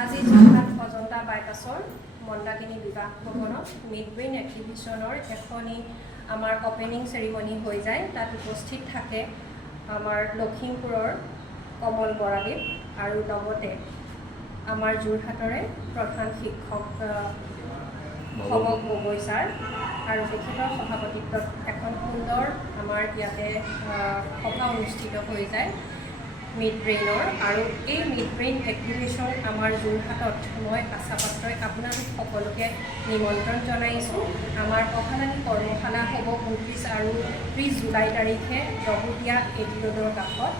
আজি যোৰহাট অজন্তা বাইপাছৰ মন্দাকিনী বিবাহ ভৱনত মিডব্ৰেইন এক্টিভিশ্যনৰ এখনি আমাৰ অপেনিং চেৰিমনি হৈ যায়। তাত উপস্থিত থাকে আমাৰ লখিমপুৰৰ কমল বৰাদেৱ আৰু লগতে আমাৰ যোৰহাটৰে প্ৰধান শিক্ষক ভৱক গগৈ ছাৰ আৰু তেখেতৰ সভাপতিত্বত এখন সুন্দৰ আমাৰ ইয়াতে সভা অনুষ্ঠিত হৈ যায় মিডব্ৰেইনৰ। আৰু এই মিডব্ৰেইন এক্টিভিশ্যন আমাৰ যোৰহাটত মই আশা পাত্ৰই আপোনালোক সকলোকে নিমন্ত্ৰণ জনাইছোঁ। আমাৰ অহালানি কৰ্মশালা হ'ব 29 আৰু 30 জুলাই তাৰিখে দহোটীয়া এডি ৰোডৰ কাষত।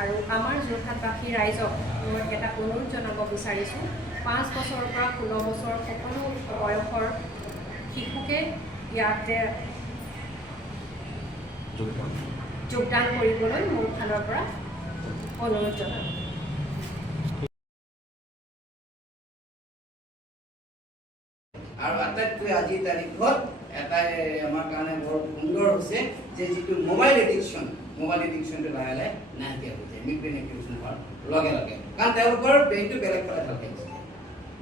আৰু আমাৰ যোৰহাটবাসী ৰাইজক মই এটা অনুৰোধ জনাব বিচাৰিছোঁ, 5 বছৰৰ পৰা 16 বছৰ সকলো বয়সৰ শিশুকে ইয়াতে যোগদান কৰিবলৈ মোৰ ফালৰ পৰা অনুৰোধ জনালোঁ। আৰু আটাইতকৈ আজিৰ তাৰিখত এটাই আমাৰ কাৰণে বৰ সুন্দৰ হৈছে যে যিটো মোবাইল এডিকশ্যনটো লাহে লাহে নাইকিয়া হৈ যায় মিডব্ৰেইন এক্টিভিশ্যন হোৱাৰ লগে লগে, কাৰণ তেওঁলোকৰ ব্ৰেইনটো বেলেগ ফালে ঢাল খাইছে।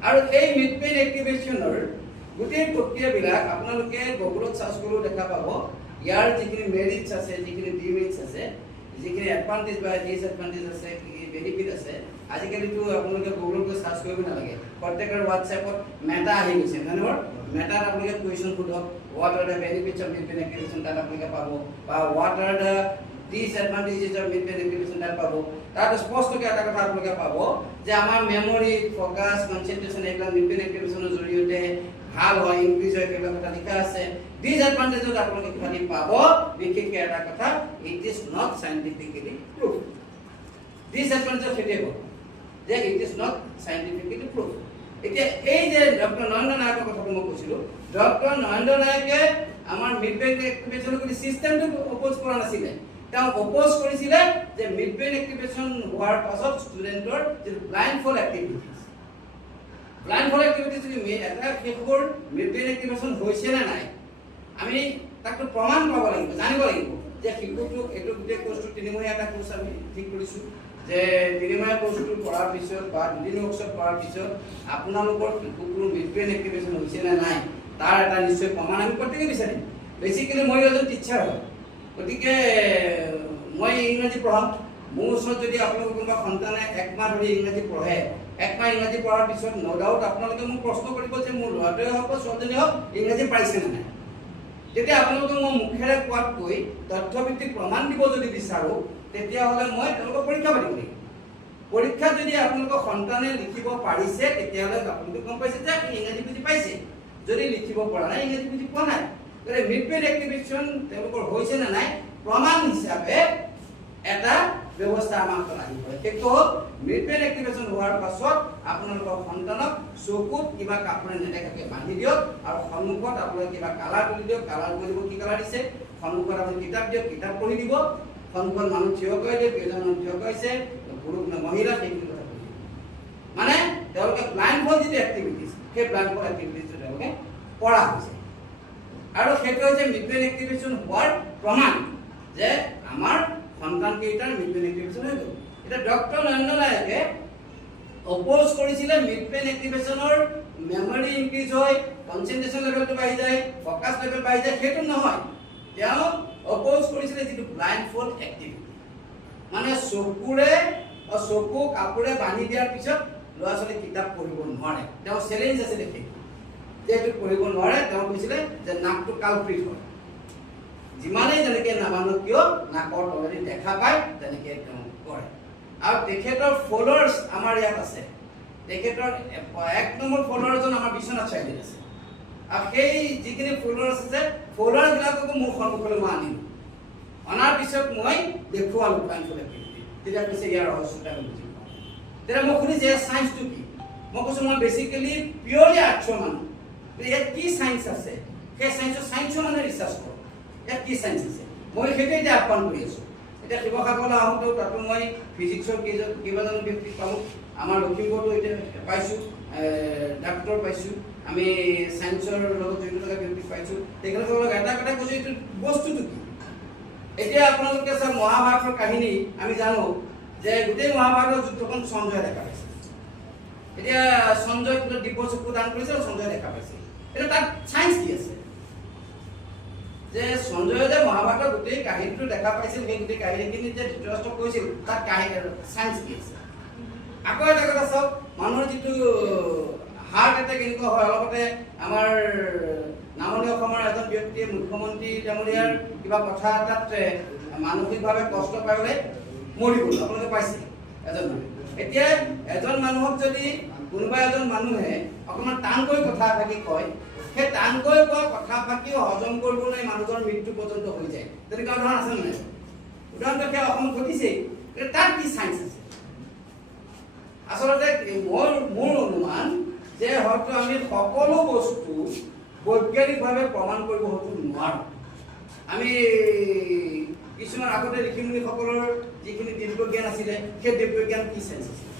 আৰু এই মিডব্ৰেইন এক্টিভিশ্যনৰ গোটেই প্ৰক্ৰিয়াবিলাক আপোনালোকে গুগলত চাৰ্চ কৰিলেও দেখা পাব। ইয়াৰ যিখিনি মেৰিটছ আছে, যিখিনি ডিমেৰিটছ আছে, যিখিনি এডভান্টেজ বা ডিছএডভান্টেজ আছে, বেনিফিট আছে, আজিকালিতো আপোনালোকে গুগলত গৈ চাৰ্চ কৰিব নালাগে। প্ৰত্যেকৰ হোৱাটছএপত মেটা আহি গৈছে, নহয় নে? মেটাত আপোনালোকে কুৱেশ্যন সোধক, what are the benefits of midbrain activation, তাত আপোনালোকে পাব, বা what are the disadvantages of midbrain activation তাত পাব। তাত স্পষ্টকৈ এটা কথা আপোনালোকে পাব যে আমাৰ মেমৰি, ফ'কাছ, কনচেনট্ৰেশ্যন এইবিলাক মিডব্ৰেইন এক্টিভিশ্যনৰ জৰিয়তে ভাল হয়, ইনক্ৰিজ হয়, সেইবিলাক কথা লিখা আছে। ডিছএডভান্টেজত আপোনালোকে খালি পাব বিশেষকৈ এটা কথা, it is not scientifically proof. Disadvantage সেইটোৱে হ'ব যে it is not scientifically proof. এতিয়া এই যে ডক্টৰ নৰেন্দ্ৰ নায়কৰ কথাটো মই কৈছিলোঁ, ডক্টৰ নৰেন্দ্ৰ নায়কে আমাৰ মিডব্ৰেইন এক্টিভিশ্যনৰ কোনো চিষ্টেমটো অপ'জ কৰা নাছিলে। তেওঁ অপ'জ কৰিছিলে যে মিডব্ৰেইন এক্টিভিশ্যন হোৱাৰ পাছত ষ্টুডেণ্টৰ যিটো ব্লাইণ্ড ফল এক্টিভিটিজ যদি এটা শিশুৰ মিডব্ৰেইন এক্টিভিশ্যন হৈছে নে নাই, আমি তাকতো প্ৰমাণ পাব লাগিব, জানিব লাগিব যে শিশুটোক এইটো গোটেই কোৰ্চটো 3মহীয়া এটা কোৰ্চ আমি ঠিক কৰিছোঁ যে 3মহীয়া কোৰ্চটো কৰাৰ পিছত বা 2 দিন ৱৰ্কশ্বপ কৰাৰ পিছত আপোনালোকৰ শিশুটোৰ মিডব্ৰেইন এক্টিভিশ্যন হৈছে নে নাই তাৰ এটা নিশ্চয় প্ৰমাণ আমি প্ৰত্যেকে বিচাৰিম। বেচিকেলি মই এজন টিচাৰ হয়, গতিকে মই ইংৰাজী পঢ়াওঁ। মোৰ ওচৰত যদি আপোনালোকৰ কোনোবা সন্তানে 1 মাহ ধৰি ইংৰাজী পঢ়ে, 1 মাহ ইংৰাজী পঢ়াৰ পিছত ন ডাউট আপোনালোকে মোক প্ৰশ্ন কৰিব যে মোৰ ল'ৰাটোৱে হওক বা ছোৱালীজনীয়ে হওক ইংৰাজী পাৰিছে নে নাই। তেতিয়া আপোনালোকে মই মুখেৰে কোৱাতকৈ তথ্যভিত্তিক প্ৰমাণ দিব যদি বিচাৰোঁ, তেতিয়াহ'লে মই তেওঁলোকক পৰীক্ষা পাতিব লাগিব। পৰীক্ষাত যদি আপোনালোকৰ সন্তানে লিখিব পাৰিছে, তেতিয়াহ'লে আপোনালোকে গম পাইছে যে ইংৰাজী বুজি পাইছে। যদি লিখিব পৰা নাই, ইংৰাজী বুজি পোৱা নাই, গতিকে মিডব্ৰেইন এক্টিভিশ্যন তেওঁলোকৰ হৈছে নে নাই প্ৰমাণ হিচাপে এটা ব্যৱস্থা আমাক লাগিব। সেইটো হ'ল মিডব্ৰেইন এক্টিভিশ্যন হোৱাৰ পাছত আপোনালোকৰ সন্তানক চকুত কিবা কাপোৰে নেদেখাকৈ বান্ধি দিয়ক আৰু সন্মুখত আপোনালোকে কিবা কালাৰ তুলি দিয়ক, কালাৰ কৰি দিব, কি কালাৰ দিছে, সন্মুখত আপুনি কিতাপ দিয়ক, কিতাপ পঢ়ি দিব, সন্মুখত মানুহ থিয় কৰাই দিয়ক, কেইজন মানুহ থিয় কৰাইছে, পুৰুষ নে মহিলা, সেইখিনি কথা কৈ দিব। মানে তেওঁলোকে ব্লাইণ্ড ফল যিটো এক্টিভিটিজ, সেই ব্লাইণ্ড ফল এক্টিভিটিজটো তেওঁলোকে কৰা হৈছে। আৰু সেইটো হৈছে মিডব্ৰেইন এক্টিভিশ্যন হোৱাৰ প্ৰমাণ যে আমাৰ সন্তানকেইটাৰ মিডব্ৰেইন এক্টিভিশ্যন হৈ গ'ল। এতিয়া ডক্টৰ নৰেন্দ্ৰ নায়কে অপ'জ কৰিছিলে মিডব্ৰেইন এক্টিভিশ্যনৰ মেমৰি ইনক্ৰিজ হয়, কনচেনট্ৰেশ্যন লেভেলটো বাঢ়ি যায়, ফ'কাছ লেভেল বাঢ়ি যায়, সেইটো নহয়। তেওঁ অপ'জ কৰিছিলে যিটো ব্লাইণ্ড ফল এক্টিভিটি, মানে চকু কাপোৰে বান্ধি দিয়াৰ পিছত ল'ৰা ছোৱালী কিতাপ পঢ়িব নোৱাৰে। তেওঁ চেলেঞ্জ আছিলে সেইটো যে এইটো পঢ়িব নোৱাৰে। তেওঁ কৈছিলে যে নাকটো কালপ্ৰিট হয়, যিমানেই যেনেকৈ নাবান্ধক কিয় নাকৰ তলেদি দেখা পায় তেনেকৈ তেওঁ কৰে। আৰু তেখেতৰ ফলোৱাৰ্ছ আমাৰ ইয়াত আছে, তেখেতৰ 1 নম্বৰ ফলোৱাৰজন আমাৰ বিশ্বনাথ চাৰিআলিত আছে। আৰু সেই যিখিনি ফলোৱাৰ্ছ আছে, ফলোৱাৰবিলাককো মোৰ সন্মুখলৈ মই আনিলোঁ। অনাৰ পিছত মই দেখুৱালোঁ ব্লাইণ্ড ফল এক্টিভিটি। তেতিয়া কৈছে ইয়াৰ ৰহস্যতা আমি বুজি পাওঁ। তেতিয়া মই সুধিছে চায়েন্সটো কি? মই কৈছোঁ মই বেচিকেলি পিয়ৰলি আৰ্টছৰ মানুহ, ইয়াত কি চায়েন্স আছে সেই চায়েন্সৰ মানুহে ৰিচাৰ্চ কৰোঁ, ইয়াত কি চায়েন্স আছে মই সেইটো এতিয়া আহ্বান কৰি আছোঁ। এতিয়া শিৱসাগৰলৈ আহোঁতেও তাতো মই ফিজিক্সৰ কেইবাজনো ব্যক্তিক পালোঁ, আমাৰ লখিমপুৰতো এতিয়া পাইছোঁ, ডাক্তৰ পাইছোঁ, আমি চায়েন্সৰ লগত জড়িত থকা ব্যক্তিক পাইছোঁ। তেখেতসকলক এটা কথা কৈছোঁ, এইটো বস্তুটো কি? এতিয়া আপোনালোকে চাওক মহাভাৰতৰ কাহিনী আমি জানো যে গোটেই মহাভাৰতৰ যুদ্ধখন সঞ্জয় দেখা পাইছে। এতিয়া সঞ্জয় দীপৰ চকু দান কৰিছে আৰু সঞ্জয় দেখা পাইছে, এতিয়া তাত চাইন্স কি আছে যে সঞ্জয়ে যে মহাভাৰতৰ গোটেই কাহিনীটো দেখা পাইছিল, সেই গোটেই কাহিনীখিনি যে ধৃতৰাষ্ট্ৰক কৈছিল তাত চাইন্স কি আছে? আকৌ এটা কথা চাওক, মানুহৰ যিটো হাৰ্ট এটেক এনেকুৱা হয়, অলপতে আমাৰ নামনি অসমৰ এজন ব্যক্তিয়ে মুখ্যমন্ত্ৰী ডাঙৰীয়াৰ কিবা কথা এটাত মানসিকভাৱে কষ্ট পাবলৈ মৰি গ'ল, আপোনালোকে পাইছে এজন মানুহ। এতিয়া এজন মানুহক যদি কোনোবা এজন মানুহে অকণমান টানকৈ কথা এফাকি কয়, সেই টানকৈ কোৱা কথা ফাঁকিও হজম কৰিব নোৱাৰি মানুহজনৰ মৃত্যু পৰ্যন্ত হৈ যায়, তেনেকুৱা উদাহৰণ আছে নাই? উদাহৰণটো সেই অসমত ঘটিছেই, তাত কি চাইন্স আছে? আচলতে মোৰ অনুমান যে হয়তো আমি সকলো বস্তু বৈজ্ঞানিকভাৱে প্ৰমাণ কৰিব হয়তো নোৱাৰোঁ। আমি কিছুমান আগতে ঋষি মুনিসকলৰ যিখিনি দিব্য জ্ঞান আছিলে, সেই দিব্য জ্ঞান কি চাইন্স আছিলে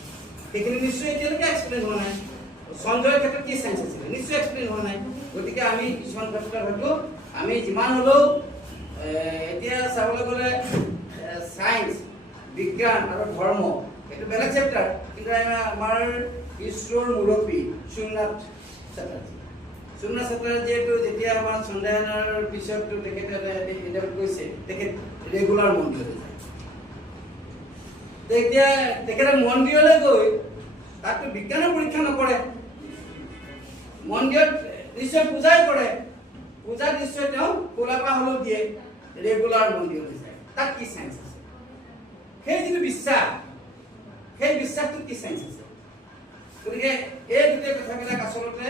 সেইখিনি নিশ্চয় এতিয়ালৈকে এক্সপ্লেইন হোৱা নাই। সঞ্জয়ৰ ক্ষেত্ৰত কি চাইন্স আছিলে নিশ্চয় এক্সপ্লেইন হোৱা নাই। গতিকে আমি কিছুমান ক্ষেত্ৰত হয়তো আমি যিমান হ'লেও এতিয়া চাবলৈ গ'লে চাইন্স, বিজ্ঞান আৰু ধৰ্ম এইটো বেলেগ চেপ্টাৰ, কিন্তু আমাৰ ইছৰোৰ মুৰব্বী সোমনাথ চেটাৰ্জীয়েতো যেতিয়া আমাৰ চন্দ্ৰায়নৰ পিছততো তেখেতে ইণ্টাৰভিউ কৰিছে, তেখেত ৰেগুলাৰ মন্দিৰলৈ যায়। তেতিয়া তেখেতে মন্দিৰলৈ গৈ তাততো বিজ্ঞানৰ পৰীক্ষা নকৰে, মন্দিৰত নিশ্চয় পূজাই কৰে, পূজাত নিশ্চয় তেওঁ কোলাপা হ'লেও দিয়ে, ৰেগুলাৰ মন্দিৰলৈ যায়। তাত কি চাইন্স আছে? সেই যিটো বিশ্বাস, সেই বিশ্বাসটো কি চাইন্স আছে? গতিকে এই গোটেই কথাবিলাক আচলতে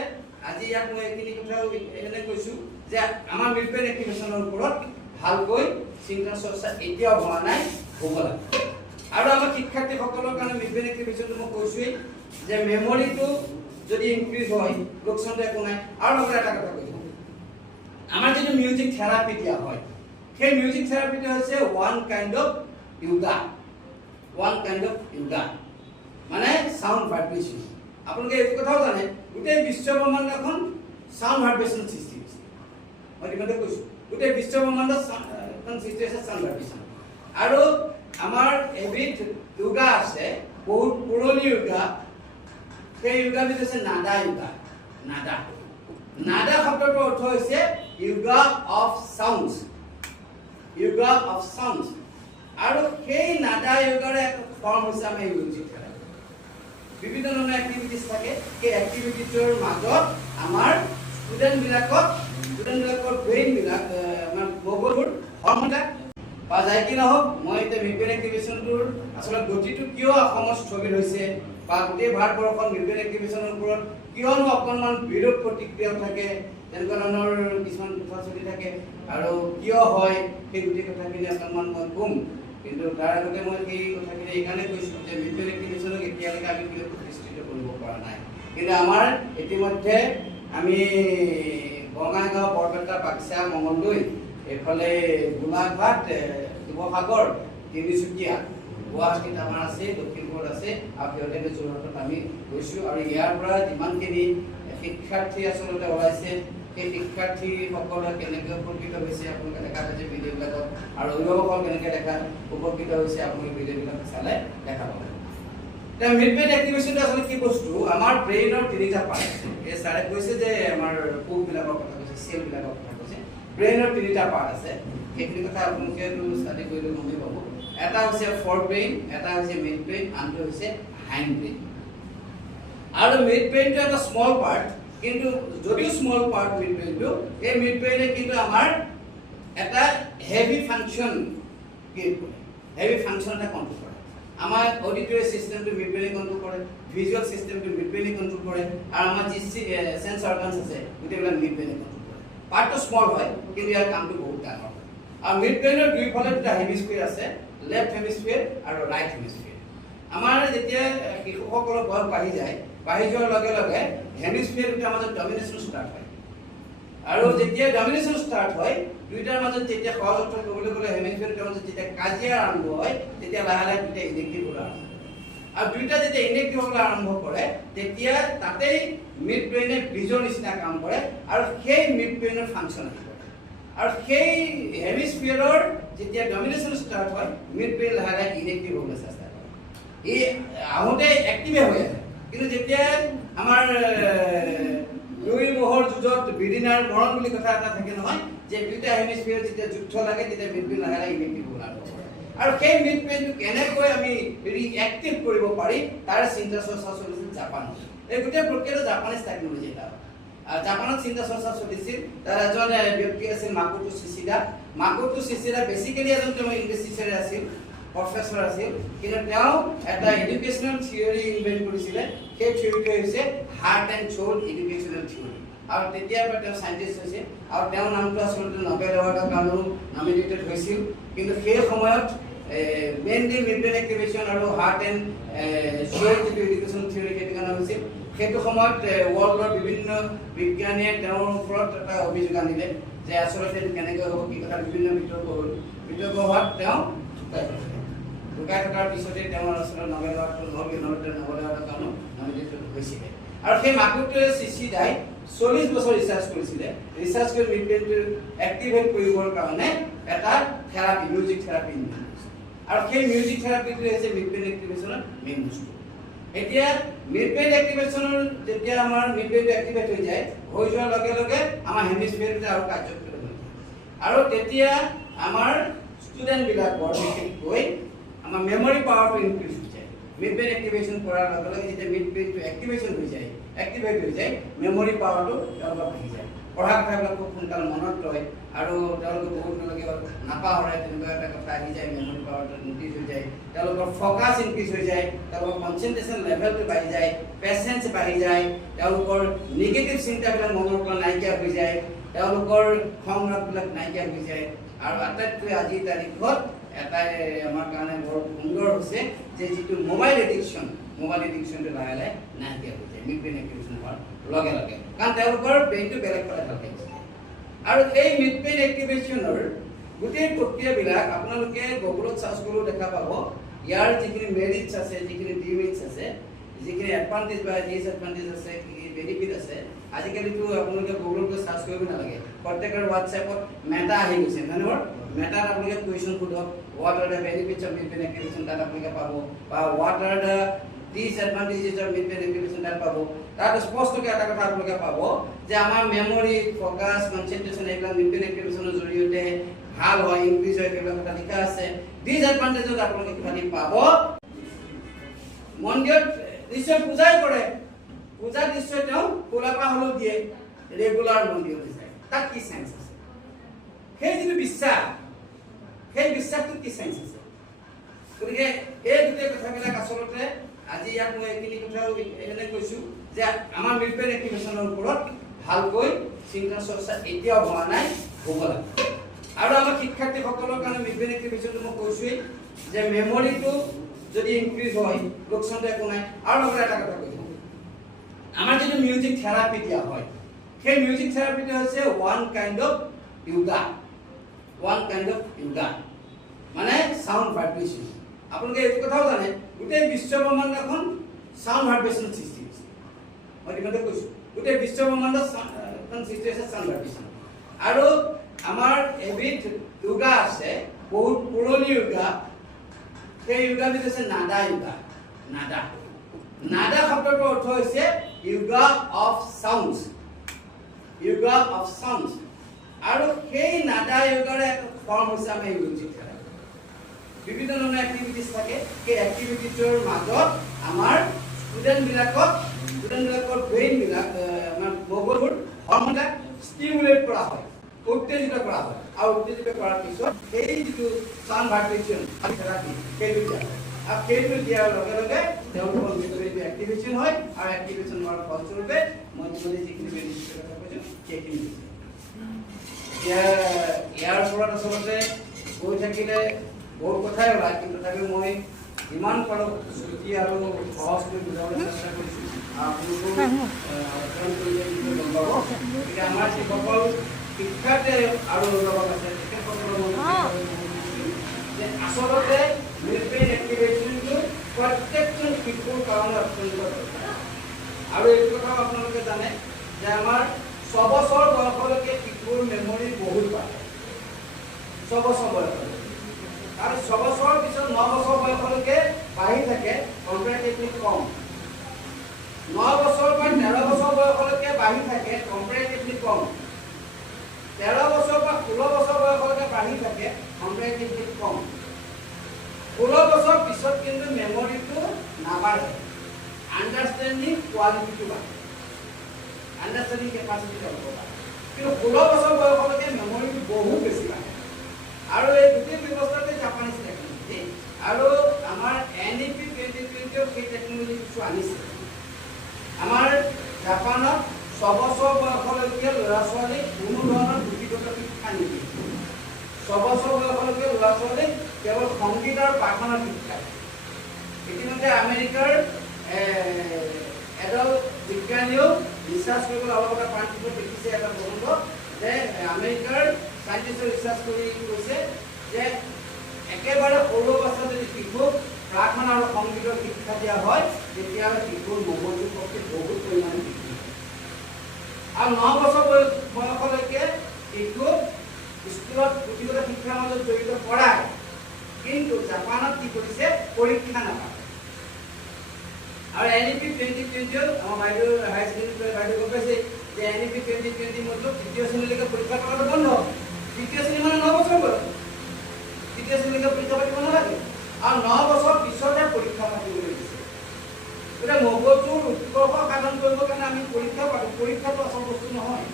আজি ইয়াত মই এইখিনি কথাও এনে কৈছোঁ যে আমাৰ মিড ব্ৰেইন এক্টিভেশ্যনৰ ওপৰত ভালকৈ চিন্তা চৰ্চা এতিয়াও হোৱা নাই, হ'ব লাগে। আৰু আমাৰ শিক্ষাৰ্থীসকলৰ কাৰণে মিড ব্ৰেইন এক্টিভেশ্যনটো মই কৈছোঁৱেই যে মেমৰিটো যদি ইনক্ৰিজ হয় লোকচানটো একো নাই। আৰু লগতে এটা কথা কৈছোঁ, আমাৰ যিটো মিউজিক থেৰাপি দিয়া হয়, সেই মিউজিক থেৰাপিটো হৈছে ওৱান কাইণ্ড অফ য়োগা, মানে চাউণ্ড ভাইব্ৰেশ্যন। আপোনালোকে এইটো কথাও জানে গোটেই বিশ্ব ব্ৰহ্মাণ্ডখন চাউণ্ড ভাইব্ৰেশ্যন সৃষ্টি হৈছে। মই ইতিমধ্যে কৈছোঁ গোটেই বিশ্ব ব্ৰহ্মাণ্ডত সৃষ্টি হৈছে চাউণ্ড ভাইব্ৰেশ্যন। আৰু আমাৰ এবিধ য়োগা আছে, বহুত পুৰণি য়োগা, সেই য়োগাবিধ হৈছে নাদা য়োগা। নাদা শব্দটোৰ অৰ্থ হৈছে য়োগা অফ চাউণ্ডছ, আৰু সেই নাদা য়োগাৰ এটা ফৰ্ম হৈছে আমাৰ মিউজিক থেৰাপি। বিভিন্ন ধৰণৰ এক্টিভিটিছ থাকে, সেই এক্টিভিটিছৰ মাজত আমাৰ ষ্টুডেণ্টবিলাকৰ ব্ৰেইনবিলাক আমাৰ মগজুৰ হৰমবিলাক বা যায় কি নহওক, মই এতিয়া মিড ব্ৰেইন এক্টিভেশ্যনটোৰ আচলতে গতিটো কিয় অসমত স্থবিৰ হৈছে বা গোটেই ভাৰতবৰ্ষত মিড ব্ৰেইন এক্টিভেশ্যনৰ ওপৰত কিয়নো অকণমান বিৰোধ প্ৰতিক্ৰিয়া থাকে, তেনেকুৱা ধৰণৰ কিছুমান কথা চলি থাকে, আৰু কিয় হয় সেই গোটেই কথাখিনি অকণমান মই ক'ম। কিন্তু তাৰ আগতে মই সেই কথাখিনি এইকাৰণে কৈছোঁ যে মিড ব্ৰেইন এক্টিভেশ্যনক এতিয়ালৈকে আমি কিয় প্ৰতিষ্ঠিত কৰিব পৰা নাই। কিন্তু আমাৰ ইতিমধ্যে আমি বঙাইগাঁও, বৰপেটা, বাক্সা, মঙলদৈ, এইফালে গোলাঘাট, শিৱসাগৰ, তিনিচুকীয়া, গুৱাহাটীত আমাৰ আছে, লখিমপুৰত আছে, আৰু সিহঁতে যোৰহাটত আমি গৈছোঁ। আৰু ইয়াৰ পৰা যিমানখিনি শিক্ষাৰ্থী আচলতে ওলাইছে, সেই শিক্ষাৰ্থীসকলে কেনেকৈ উপকৃত হৈছে আপোনালোকে দেখা পাইছে ভিডিঅ'বিলাকত, আৰু অভিভাৱকসকল কেনেকৈ উপকৃত হৈছে আপোনালোকে ভিডিঅ'বিলাক চালে দেখা পাব। এতিয়া মিড ব্ৰেইন এক্টিভেশ্যনটো আচলতে কি বস্তু? আমাৰ ব্ৰেইনৰ তিনিটা পাৰ্ট আছে। এই ছাৰে কৈছে যে আমাৰ কোষবিলাকৰ কথা কৈছে, চেলবিলাকৰ কথা কৈছে। ব্ৰেইনৰ তিনিটা পাৰ্ট আছে, সেইখিনি কথা আপোনালোকে ষ্টাডি কৰিলে গমেই পাব। এটা হৈছে ফৰ ব্ৰেইন, এটা হৈছে মিড ব্ৰেইন, আনটো হৈছে হাইণ্ড ব্ৰেইন। আৰু মিড ব্ৰেইনটো এটা স্মল পাৰ্ট, কিন্তু যদিও স্মল পাৰ্ট মিড ব্ৰেইনটো, এই মিড ব্ৰেইনে কিন্তু আমাৰ এটা হেভি ফাংচন ক্ৰিয়েট কৰে, হেভি ফাংচন এটা কণ্ট্ৰল কৰে। আমাৰ অডিটৰী চিষ্টেমটো মিড ব্ৰেইনে কণ্ট্ৰল কৰে, ভিজুৱেল চিষ্টেমটো মিড ব্ৰেইনে কণ্ট্ৰল কৰে, আৰু আমাৰ যি চেন্স অৰ্গানছ আছে গোটেইবিলাক মিড ব্ৰেইনে কণ্ট্ৰল কৰে। পাৰ্টটো স্মল হয়, কিন্তু ইয়াৰ কামটো বহুত ডাঙৰ হয়। আৰু মিড ব্ৰেইনৰ দুইফালে দুটা হেমিস্ফিয়াৰ আছে, লেফ্ট হেমিস্ফিয়াৰ আৰু ৰাইট হেমিস্ফিয়াৰ। আমাৰ যেতিয়া শিশুসকলৰ বয়স বাঢ়ি যোৱাৰ লগে লগে হেমিস্ফিয়াৰ দুটাৰ মাজত ডমিনেশ্যন ষ্টাৰ্ট হয়। আৰু যেতিয়া ডমিনেশ্যন ষ্টাৰ্ট হয়, দুইটাৰ মাজত যেতিয়া সহজ অৰ্থ ক'বলৈ গ'লে হেমিস্ফিয়াৰ দুটাৰ মাজত যেতিয়া কাজিয়া আৰম্ভ হয়, তেতিয়া লাহে লাহে দুইটা ইনেক্টিভ হ'বলৈ আৰম্ভ কৰে। আৰু দুইটা যেতিয়া ইনেক্টিভ হ'বলৈ আৰম্ভ কৰে, তেতিয়া তাতেই মিড ব্ৰেইনে ব্ৰিজৰ নিচিনা কাম কৰে, আৰু সেই মিড ব্ৰেইনৰ ফাংচন আহি পৰে। আৰু সেই হেমিস্ফিয়াৰৰ যেতিয়া ডমিনেশ্যন ষ্টাৰ্ট হয়, মিড ব্ৰেইন লাহে লাহে ইনেক্টিভ হ'বলৈ চেষ্টা কৰে। ই আহোঁতে এক্টিভে হৈ আছে, কিন্তু যেতিয়া আমাৰ দুই মহৰ যুঁজত বিৰিণাৰ মৰণ বুলি কথা এটা থাকে নহয়, যে দুইটা হেমিস্ফিয়াৰ যেতিয়া যুদ্ধ লাগে তেতিয়া মিডব্ৰেইন লাহে লাহে ইফেক্টিভ হ'ব আৰম্ভ কৰে। আৰু সেই মিডব্ৰেইনটো কেনেকৈ আমি ৰিএক্টিভ কৰিব পাৰি তাৰ চিন্তা চৰ্চা চলিছিল জাপানত। এই গোটেই প্ৰক্ৰিয়াটো জাপানীজ টেকনলজি এটা। জাপানত চিন্তা চৰ্চা চলিছিল। তাৰ এজন ব্যক্তি আছিল মাকোটো শিশিদা। মাকোটো শিশিদা বেচিকেলি এজন তেওঁ ইংলিছ টিচাৰ আছিল, প্ৰফেচৰ আছিল, কিন্তু তেওঁ এটা এডুকেশ্যনেল থিয়ৰী ইনভেন্ট কৰিছিলে। সেই থিয়ৰীটো হৈছে heart and soul educational theory. আৰু তেতিয়াৰ পৰা তেওঁ চাইণ্টিষ্ট হৈছে আৰু তেওঁৰ নামটো আচলতে নোবেল এৱাৰ্ডৰ কাৰণেও নমিনেটেড হৈছিল। কিন্তু সেই সময়ত মেইনলি মিডব্ৰেইন এক্টিভেশ্যন আৰু হাৰ্ট এণ্ড চ'ল যিটো এডুকেশ্যন থিয়ৰী সেইটো কাৰণে হৈছিল। সেইটো সময়ত ৱৰ্ল্ডৰ বিভিন্ন বিজ্ঞানীয়ে তেওঁৰ ওপৰত এটা অভিযোগ আনিলে যে আচলতে এইটো কেনেকৈ হ'ব, কি কথা, বিভিন্ন বিতৰ্ক হ'ল। বিতৰ্ক হোৱাত তেওঁ ঢুকাই থকাৰ পিছতে তেওঁৰ আচলতে নোবেল এৱাৰ্ডটো নোবেল এৱাৰ্ডৰ কাৰণেও নমিনেটেড হৈছিলে। আৰু সেই মাকোটো শিশিদাই 40 বছৰ ৰিচাৰ্চ কৰিছিলে। ৰিচাৰ্চ কৰি মিডব্ৰেইনটো এক্টিভেট কৰিবৰ কাৰণে এটা থেৰাপি, মিউজিক থেৰাপি ইনভেন্ট কৰিছে। আৰু সেই মিউজিক থেৰাপিটো হৈছে মিডব্ৰেইন এক্টিভেশ্যনৰ মেইন বস্তু। এতিয়া মিডব্ৰেইন এক্টিভেশ্যনৰ যেতিয়া আমাৰ মিডব্ৰেইনটো এক্টিভেট হৈ যায়, হৈ যোৱাৰ লগে লগে আমাৰ হেমিস্ফিয়াৰটো আৰু কাৰ্যক্ষম হৈ যায়। আৰু তেতিয়া আমাৰ ষ্টুডেণ্টবিলাকৰ বিশেষকৈ আমাৰ মেমৰি পাৱাৰটো ইনক্ৰিজ হৈ যায়। মিডব্ৰেইন এক্টিভেশ্যন কৰাৰ লগে লগে যেতিয়া মিডব্ৰেইনটো এক্টিভেশ্যন হৈ যায়, এক্টিভেট হৈ যায়, মেমৰি পাৱাৰটো তেওঁলোকৰ বাঢ়ি যায়। পঢ়া কথাবিলাক খুব সোনকালে মনত ৰয় আৰু তেওঁলোকে বহুত নলগে নাপাহৰে, তেনেকুৱা এটা কথা আহি যায়। মেমৰি পাৱাৰটো ইনক্ৰিজ হৈ যায়, তেওঁলোকৰ ফ'কাছ ইনক্ৰিজ হৈ যায়, তেওঁলোকৰ কনচেনট্ৰেশ্যন লেভেলটো বাঢ়ি যায়, পেচেঞ্চ বাঢ়ি যায়, তেওঁলোকৰ নিগেটিভ চিন্তাবিলাক মনৰ পৰা নাইকিয়া হৈ যায়, তেওঁলোকৰ খং ৰাগবিলাক নাইকিয়া হৈ যায়। আৰু আটাইতকৈ আজিৰ তাৰিখত এটাই আমাৰ কাৰণে বৰ সুন্দৰ হৈছে যে যিটো মোবাইল এডিকশ্যনটো লাহে লাহে নাইকিয়া হৈ যায় মিডব্ৰেইন এক্টিভেশ্যন হোৱাৰ লগে লগে, কাৰণ তেওঁলোকৰ ব্ৰেইনটো বেলেগ ফালে ঢালি গৈছে। আৰু এই মিডব্ৰেইন এক্টিভেশ্যনৰ গোটেই প্ৰক্ৰিয়াবিলাক আপোনালোকে গুগলত চাৰ্চ কৰিলেও দেখা পাব। ইয়াৰ যিখিনি মেৰিটছ আছে, যিখিনি ডিমেৰিটছ আছে, যিখিনি এডভান্টেজ বা ডিছএডভান্টেজ আছে, কি বেনিফিট আছে, আজিকালিতো আপোনালোকে গুগলত গৈ চাৰ্চ কৰিব নালাগে। প্ৰত্যেকৰ হোৱাটছএপত মেটা আহি গৈছে, নহয়? মেটাত আপোনালোকে কুৱেশ্যন সোধক, what are the benefits of midbrain activation, তাত আপোনালোকে পাব, বা what are the disadvantages of midbrain activation তাত পাব। তাত স্পষ্টকৈ এটা কথা আপোনালোকে পাব যে আমাৰ মেমৰি, ফ'কাছ, কনচেনট্ৰেশ্যন এইবিলাক মিডব্ৰেইন এক্টিভেশ্যনৰ জৰিয়তে ভাল হয়, ইনক্ৰিজ হয়, এইবিলাক কথা লিখা আছে। ডিছএডভান্টেজত আপোনালোকে খালি পাব মন্দিৰত নিশ্চয় পূজাই কৰে, পূজাত নিশ্চয় তেওঁ কোলাপা হ'লেও দিয়ে, ৰেগুলাৰ মন্দিৰলৈ যায়, তাত কি চাইন্স আছে? সেই যিটো বিশ্বাস, সেই বিশ্বাসটোত কি চাইন্স আছে? গতিকে এই গোটেই কথাবিলাক আচলতে আজি ইয়াত মই এইখিনি কথাও এনে কৈছোঁ যে আমাৰ মিডব্ৰেইন এক্টিভেশ্যনৰ ওপৰত ভালকৈ চিন্তা চৰ্চা এতিয়াও হোৱা নাই, হ'ব লাগে। আৰু আমাৰ শিক্ষাৰ্থীসকলৰ কাৰণে মিডব্ৰেইন এক্টিভেশ্যনটো মই কৈছোঁৱেই যে মেমৰিটো যদি ইনক্ৰিজ হয়, লোকচানটো একো নাই। আৰু লগতে এটা কথা কৈছোঁ, আমাৰ যিটো মিউজিক থেৰাপি দিয়া হয়, সেই মিউজিক থেৰাপিটো হৈছে ওৱান কাইণ্ড অফ য়োগা, মানে চাউণ্ড ভাইব্ৰেশ্যন। আপোনালোকে এইটো কথাও জানে, গোটেই বিশ্ব ব্ৰহ্মাণ্ডখন চাউণ্ড ভাইব্ৰেশ্যন সৃষ্টি হৈছে। মই ইতিমধ্যে কৈছোঁ, গোটেই বিশ্ব ব্ৰহ্মাণ্ডখন সৃষ্টি হৈছে চাউণ্ড ভাইব্ৰেশ্যন। আৰু আমাৰ এবিধ য়োগা আছে, বহুত পুৰণি য়োগা, সেই য়োগাবিধ হৈছে নাদা য়োগা। নাদা শব্দটোৰ অৰ্থ হৈছে য়োগা অফ চাউণ্ডছ, আৰু সেই নাদা য়োগাৰ এটা ফৰ্ম হৈছে আমাৰ মিউজিক থেৰাপি। বিভিন্ন ধৰণৰ এক্টিভিটিছ থাকে, সেই এক্টিভিটিছৰ মাজত আমাৰ ষ্টুডেণ্টবিলাকৰ ব্ৰেইনবিলাক, আমাৰ মগজুৰ হৰম'নবিলাক ষ্টিমুলেট কৰা হয়, উত্তেজিত কৰা হয়, আৰু উত্তেজিত কৰাৰ পিছত সেই যিটো চাউণ্ড ভাইব্ৰেশ্যন থেৰাপি সেইটো দিয়া হয়। আৰু সেইটো দিয়াৰ লগে লগে তেওঁলোকৰ মিডব্ৰেইনটো এক্টিভেশ্যন হয়, আৰু এক্টিভেশ্যন হোৱাৰ ফলস্বৰূপে মই যিখিনি বেনিফিটৰ কথা কৈছোঁ সেইখিনি হৈছে। ইয়াৰ ওপৰত আচলতে কৈ থাকিলে বহুত কথাই ওলায়, কিন্তু তথাপিও মই যিমান পাৰোঁ ছুটি আৰু সহজকৈ বুজাবলৈ চেষ্টা কৰিছোঁ। আপোনালোকেও অধ্যয়ন কৰিলে গম পাব। গতিকে আমাৰ যিসকল শিক্ষাৰ্থী আৰু অভিভাৱক আছে তেখেতসকলৰ যে আচলতে মিডব্ৰেইন এক্টিভেশ্যনটো প্ৰত্যেকজন শিশুৰ কাৰণে অত্যন্ত দৰকাৰ। আৰু এইটো কথাও আপোনালোকে জানে যে আমাৰ 6 বছৰ বয়সলৈকে শিশুৰ মেমৰি বহুত বাঢ়ে, 6 বছৰ বয়সলৈকে। আৰু 6 বছৰৰ পিছত 9 বছৰ বয়সলৈকে বাঢ়ি থাকে, কম্পেৰেটিভলি কম। 9 বছৰৰ পৰা 13 বছৰ বয়সলৈকে বাঢ়ি থাকে কম্পাৰেটিভলি কম। 13 বছৰৰ পৰা 16 বছৰ বয়সলৈকে বাঢ়ি থাকে কম্পাৰেটিভলি কম। 16 বছৰ পিছত কিন্তু মেমৰিটো নাবাঢ়ে, আণ্ডাৰষ্টেণ্ডিং কোৱালিটিটো বাঢ়ে, আণ্ডাৰষ্টেণ্ডিং কেপাচিটি হ'ব পাৰে। কিন্তু 16 বছৰ বয়সলৈকে মেমৰিটো বহুত বেছি বাঢ়ে। আৰু এই গোটেই ব্যৱস্থাতে জাপানীজ টেকনলজি আৰু আমাৰ NEP 2020 সেই টেকনলজি কিছু আনিছে। আমাৰ জাপানত 6 বছৰ বয়সলৈকে ল'ৰা ছোৱালীক কোনো ধৰণৰ পুথিগত শিক্ষা নিদিয়ে। 6 বছৰ বয়সলৈকে ল'ৰা ছোৱালীক কেৱল সংগীত আৰু প্ৰাৰ্থনাৰ শিক্ষা। ইতিমধ্যে আমেৰিকাৰ এডল বিজ্ঞানীয়েও ৰিচাৰ্চ কৰিবলৈ অলপতে প্ৰান্তিকত দেখিছে এটা প্ৰবন্ধ যে আমেৰিকাৰ চাইণ্টিষ্টে ৰিচাৰ্চ কৰি কৈছে যে একেবাৰে সৰু অৱস্থাত যদি শিশুক প্ৰাৰ্থনা আৰু সংগীতৰ শিক্ষা দিয়া হয় তেতিয়াহ'লে শিশুৰ মগজুৰ শক্তি বহুত পৰিমাণে বৃদ্ধি হয়। আৰু 9 বছৰ বয়সলৈকে শিশুক স্কুলত পুথিগত শিক্ষাৰ মাজত জড়িত কৰায়, কিন্তু জাপানত কি কৰিছে পৰীক্ষা নাপাতে। আৰু NEP 2020 আমাৰ বাইদেউ হায়াৰ ছেকেণ্ডেৰী বাইদেউ গম পাইছে যে NEP 2020 মতলব তৃতীয় শ্ৰেণীলৈকে পৰীক্ষা কৰাটো বন্ধ। তৃতীয় শ্ৰেণী মানে 9 বছৰ বয়স, তৃতীয় শ্ৰেণীলৈকে পৰীক্ষা পাতিব নালাগে। আৰু 9 বছৰ পিছতহে পৰীক্ষা পাতিবলৈ দিছে। গতিকে মগজুৰ উৎকৰ্ষ সাধন কৰিবৰ কাৰণে আমি পৰীক্ষা পাতোঁ। পৰীক্ষাটো আচল বস্তু নহয়।